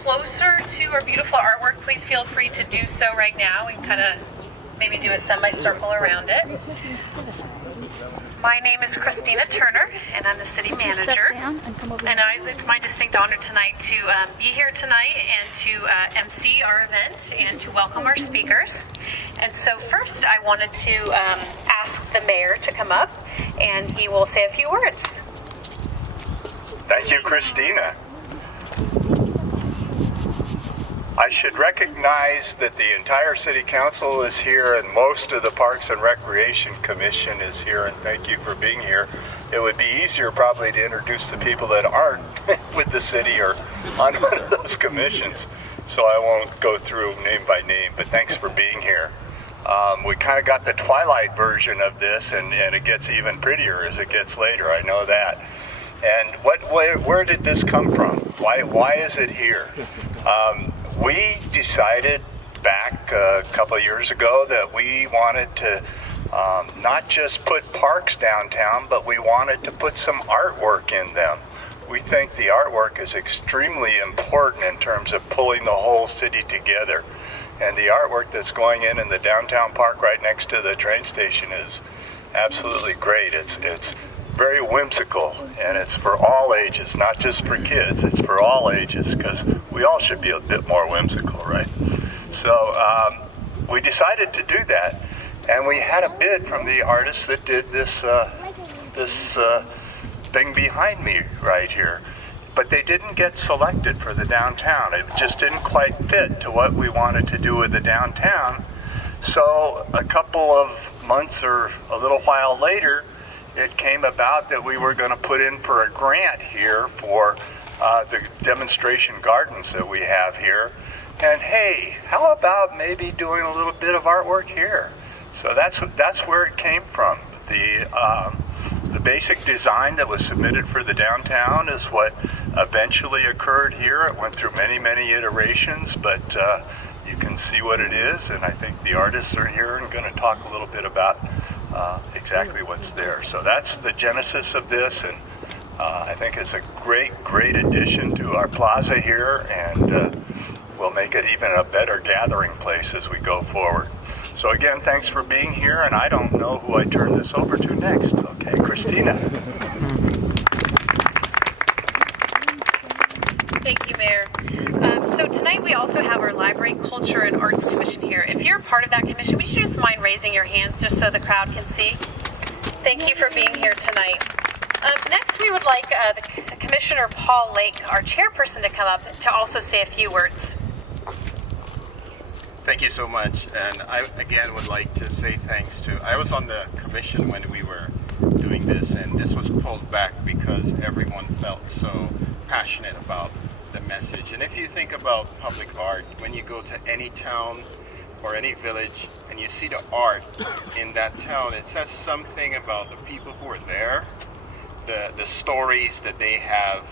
closer to our beautiful artwork, please feel free to do so right now. We can kind of maybe do a semicircle around it. My name is Christina Turner, and I'm the city manager. And it's my distinct honor tonight to be here tonight and to MC our event and to welcome our speakers. And so first I wanted to ask the mayor to come up, and he will say a few words. Thank you, Christina. I should recognize that the entire City Council is here and most of the Parks and Recreation Commission is here, and thank you for being here. It would be easier probably to introduce the people that aren't with the city or on one of those commissions, so I won't go through name by name, but thanks for being here. We kind of got the twilight version of this, and it gets even prettier as it gets later, I know that. And where did this come from? Why is it here? We decided back a couple of years ago that we wanted to not just put parks downtown, but we wanted to put some artwork in them. We think the artwork is extremely important in terms of pulling the whole city together. And the artwork that's going in the downtown park right next to the train station is absolutely great. It's very whimsical, and it's for all ages, not just for kids. It's for all ages, because we all should be a bit more whimsical, right? So we decided to do that, and we had a bid from the artist that did this thing behind me right here. But they didn't get selected for the downtown. It just didn't quite fit to what we wanted to do with the downtown. So a couple of months or a little while later, it came about that we were going to put in for a grant here for the demonstration gardens that we have here. And hey, how about maybe doing a little bit of artwork here? So that's where it came from. The basic design that was submitted for the downtown is what eventually occurred here. It went through many, many iterations, but you can see what it is, and I think the artists are here and going to talk a little bit about exactly what's there. So that's the genesis of this, and I think it's a great addition to our plaza here, and we'll make it even a better gathering place as we go forward. So again, thanks for being here, and I don't know who I turn this over to next. Okay, Christina. Thank you, Mayor. So tonight we also have our Library, Culture, and Arts Commission here. If you're a part of that commission, would you just mind raising your hands just so the crowd can see? Thank you for being here tonight. Next, we would like Commissioner Paul Lake, our chairperson, to come up to also say a few words. Thank you so much, and I again would like to say thanks to, I was on the commission when we were doing this, and this was pulled back because everyone felt so passionate about the message. And if you think about public art, when you go to any town or any village and you see the art in that town, it says something about the people who are there, the stories that they have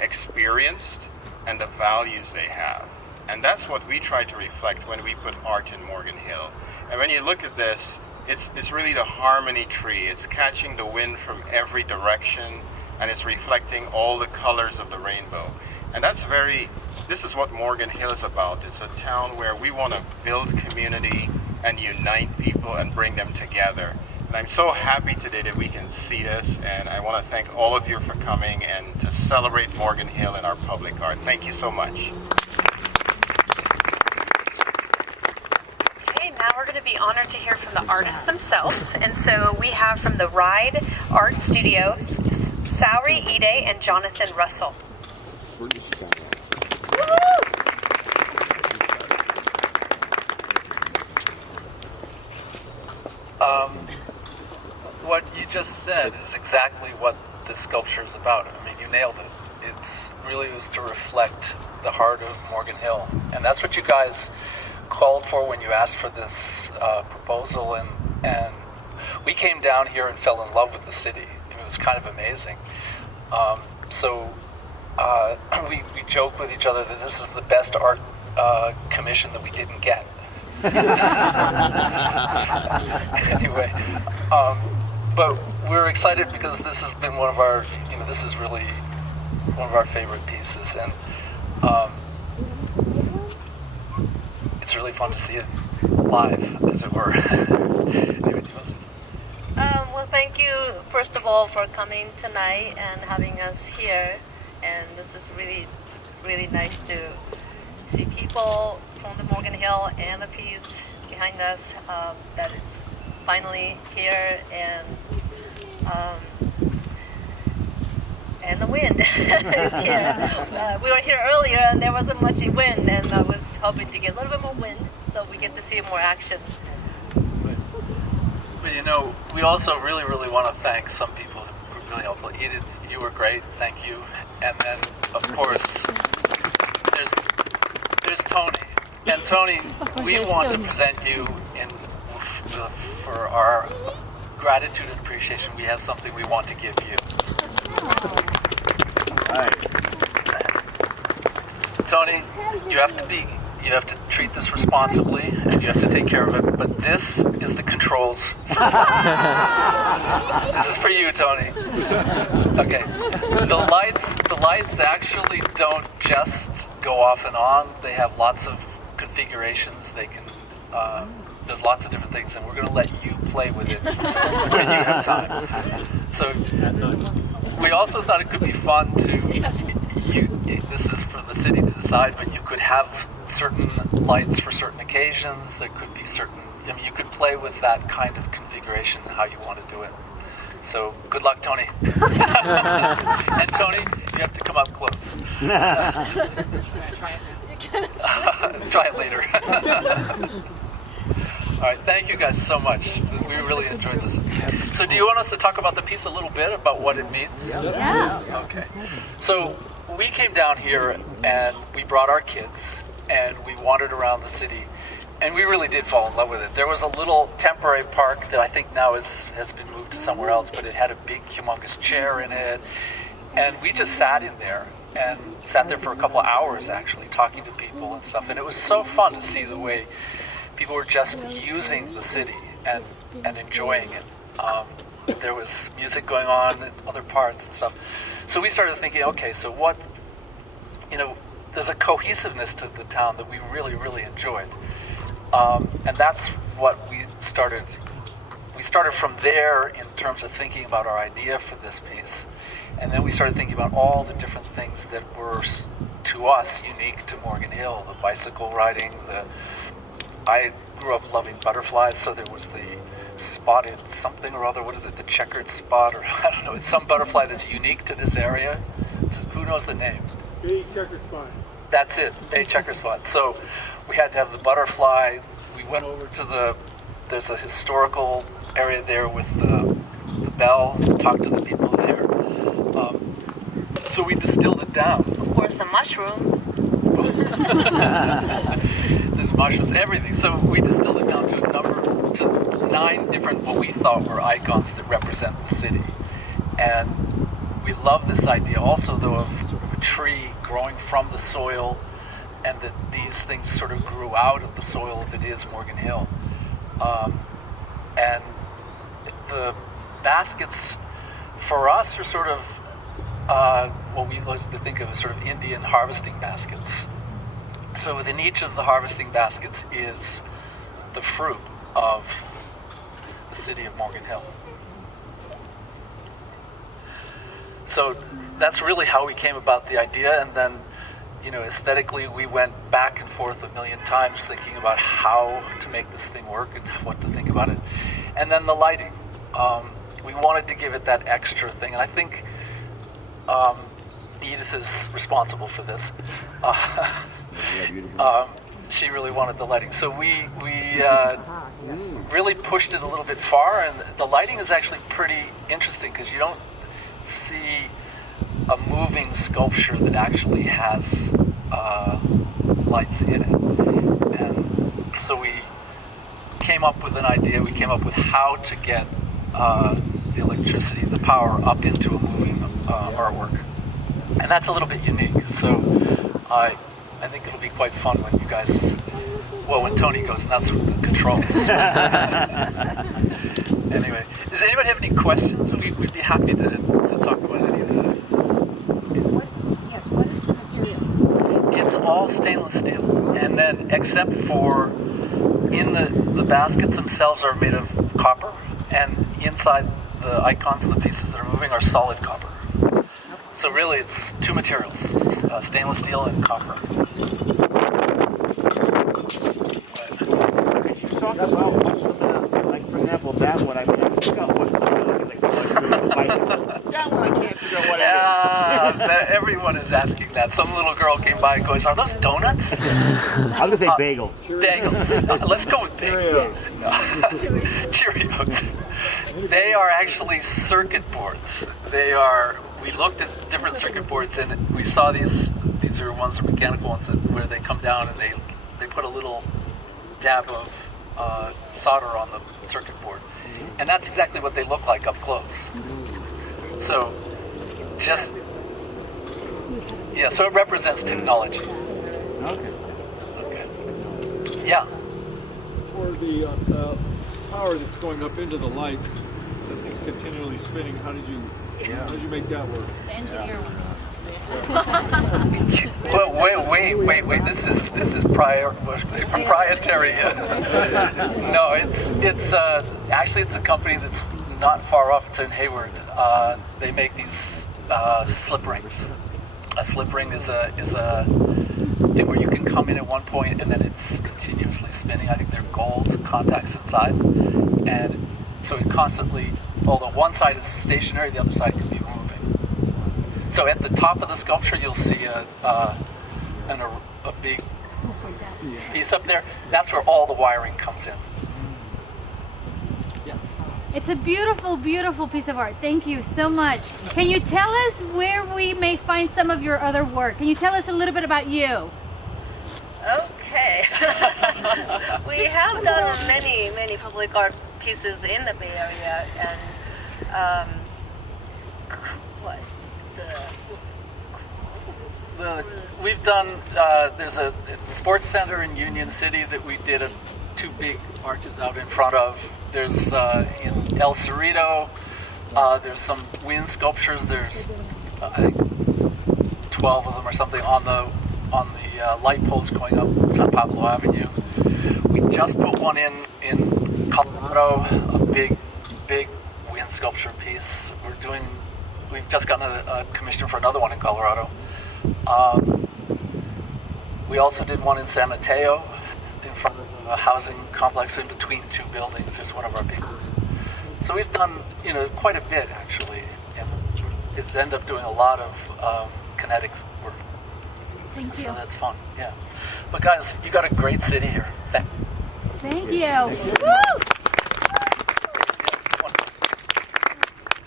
experienced, and the values they have. And that's what we try to reflect when we put art in Morgan Hill. And when you look at this, it's really the harmony tree. It's catching the wind from every direction, and it's reflecting all the colors of the rainbow. And this is what Morgan Hill is about. It's a town where we want to build community and unite people and bring them together. And I'm so happy today that we can see this, and I want to thank all of you for coming and to celebrate Morgan Hill and our public art. Thank you so much. Now we're going to be honored to hear from the artists themselves. And so we have from the Ride Art Studios, Saori Ide and Jonathan Russell. What you just said is exactly what this sculpture is about. I mean, you nailed it. It's really was to reflect the heart of Morgan Hill. And that's what you guys called for when you asked for this proposal, and we came down here and fell in love with the city. It was kind of amazing. We joke with each other that this is the best art commission that we didn't get. Anyway, but we're excited because this has been one of our, this is really one of our favorite pieces, and really fun to see it live, as it were. Anyway, do you want to say something? Well, thank you, first of all, for coming tonight and having us here. And this is really, really nice to see people from the Morgan Hill and the piece behind us, that it's finally here, and the wind is here. We were here earlier and there wasn't much wind, and I was hoping to get a little bit more wind so we get to see more action. But you know, we also really, really want to thank some people who were really helpful. Edith, you were great, thank you. And then, of course, there's Tony. And Tony, we want to present you for our gratitude and appreciation. We have something we want to give you. Tony, you have to treat this responsibly, and you have to take care of it. But this is the controls. This is for you, Tony. Okay. The lights actually don't just go off and on. They have lots of configurations. They can. There's lots of different things, and we're going to let you play with it when you have time. So we also thought it could be fun this is for the city to decide, but you could have certain lights for certain occasions. There could be you could play with that kind of configuration and how you want to do it. So good luck, Tony. And Tony, you have to come up close. Try it later. All right, thank you guys so much. We really enjoyed this. So do you want us to talk about the piece a little bit, about what it means? Yeah. Okay. So we came down here and we brought our kids and we wandered around the city, and we really did fall in love with it. There was a little temporary park that I think now has been moved to somewhere else, but it had a big, humongous chair in it. And we just sat in there and sat there for a couple of hours, actually, talking to people and stuff. And it was so fun to see the way people were just using the city and enjoying it. There was music going on in other parts and stuff. So we started thinking, okay, so what, there's a cohesiveness to the town that we really, really enjoyed. And that's what we started. We started from there in terms of thinking about our idea for this piece. And then we started thinking about all the different things that were, to us, unique to Morgan Hill. The bicycle riding, I grew up loving butterflies, so there was the spotted something or other. What is it? The checkered spot, or I don't know. It's some butterfly that's unique to this area. Who knows the name? A checker spot. That's it, a checker spot. So we had to have the butterfly. We went over to there's a historical area there with the bell, talked to the people there. So we distilled it down. Of course, the mushroom. There's mushrooms, everything. So we distilled it down to 9 different, what we thought were icons that represent the city. And we love this idea also, though, of sort of a tree growing from the soil, and that these things sort of grew out of the soil that is Morgan Hill. And the baskets for us are sort of what we like to think of as sort of Indian harvesting baskets. So within each of the harvesting baskets is the fruit of the city of Morgan Hill. So that's really how we came about the idea, and then, aesthetically we went back and forth a million times thinking about how to make this thing work and what to think about it. And then the lighting. We wanted to give it that extra thing, and I think Edith is responsible for this. She really wanted the lighting. So we really pushed it a little bit far, and the lighting is actually pretty interesting because you don't see a moving sculpture that actually has lights in it. And so we came up with an idea. We came up with how to get the electricity, the power up into a moving artwork. And that's a little bit unique. So I think it'll be quite fun when you guys, when Tony goes nuts with the controls. Anyway, does anybody have any questions? We'd be happy to talk about any of that. What is the material? It's all stainless steel. And then, except for in the baskets themselves are made of copper, and inside the icons of the pieces that are moving are solid copper. So really it's two materials, stainless steel and copper. Could you talk about some of the, like for example, that one, I forgot what something like that one I can't figure out what it is. Everyone is asking that. Some little girl came by and goes, "Are those donuts?" I was gonna say bagel. Bagels. Let's go with bagels. Cheerios. They are actually circuit boards. We looked at different circuit boards and we saw these are ones, are mechanical ones where they come down and they put a little dab of solder on the circuit board. And that's exactly what they look like up close. So so it represents technology. Okay. Yeah. For the power that's going up into the lights, that thing's continually spinning. How did you make that work? The engineer. Wait. This is proprietary. No, it's actually it's a company that's not far off. It's in Hayward. They make these slip rings. A slip ring is a thing where you can come in at one point and then it's continuously spinning. I think they're gold contacts inside, and so it constantly, although one side is stationary, the other side can be moving. So at the top of the sculpture, you'll see a big piece up there. That's where all the wiring comes in. Yes. It's a beautiful, beautiful piece of art. Thank you so much. Can you tell us where we may find some of your other work? Can you tell us a little bit about you? Okay. We have done many public art pieces in the Bay Area, and we've done. There's a sports center in Union City that we did two big arches out in front of. There's in El Cerrito. There's some wind sculptures. There's I think 12 of them or something on the light poles going up San Pablo Avenue. We just put one in Colorado, a big wind sculpture piece. We've just gotten a commission for another one in Colorado. We also did one in San Mateo in front of a housing complex in between two buildings. There's one of our pieces. So we've done quite a bit actually, and it's ended up doing a lot of kinetics work. Thank you. So that's fun, yeah. But guys, you got a great city here. Thank you. Woo!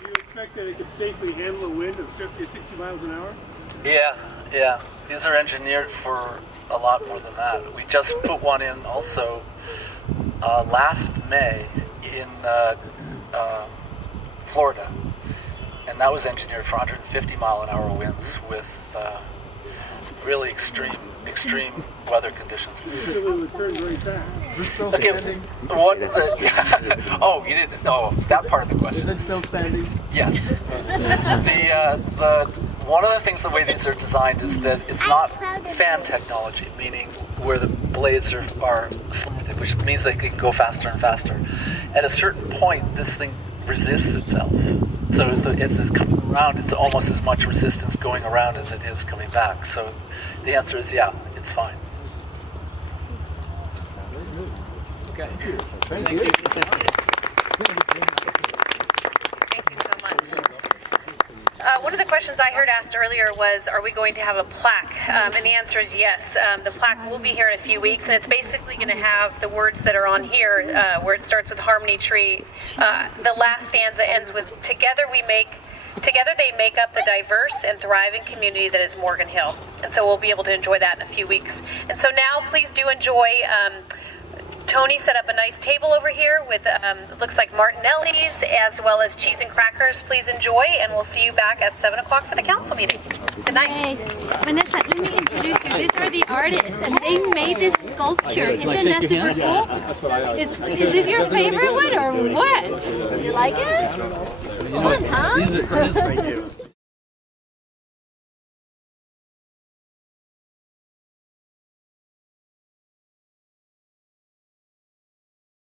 Do you expect that it can safely handle a wind of 50 or 60 miles an hour? Yeah. These are engineered for a lot more than that. We just put one in also last May in Florida, and that was engineered for 150 mile an hour winds with really extreme weather conditions. It would turn very fast. Okay, oh, you didn't know that part of the question. Is it still standing? Yes. One of the things, the way these are designed is that it's not fan technology, meaning where the blades are slanted, which means they can go faster and faster. At a certain point, this thing resists itself. So as it's coming around, it's almost as much resistance going around as it is coming back. So the answer is yeah, it's fine. Okay. Thank you. Thank you so much. One of the questions I heard asked earlier was, are we going to have a plaque? And the answer is yes. The plaque will be here in a few weeks, and it's basically going to have the words that are on here, where it starts with Harmony Tree. The last stanza ends with, Together they make up the diverse and thriving community that is Morgan Hill. And so we'll be able to enjoy that in a few weeks. And so now please do enjoy. Tony set up a nice table over here with, looks like Martinelli's, as well as cheese and crackers. Please enjoy, and we'll see you back at 7 o'clock for the council meeting. Good night. Hey, Vanessa, let me introduce you. These are the artists, and they made this sculpture. Isn't that super cool? Is this your favorite one, or what? You like it? Fun, huh? Thank you.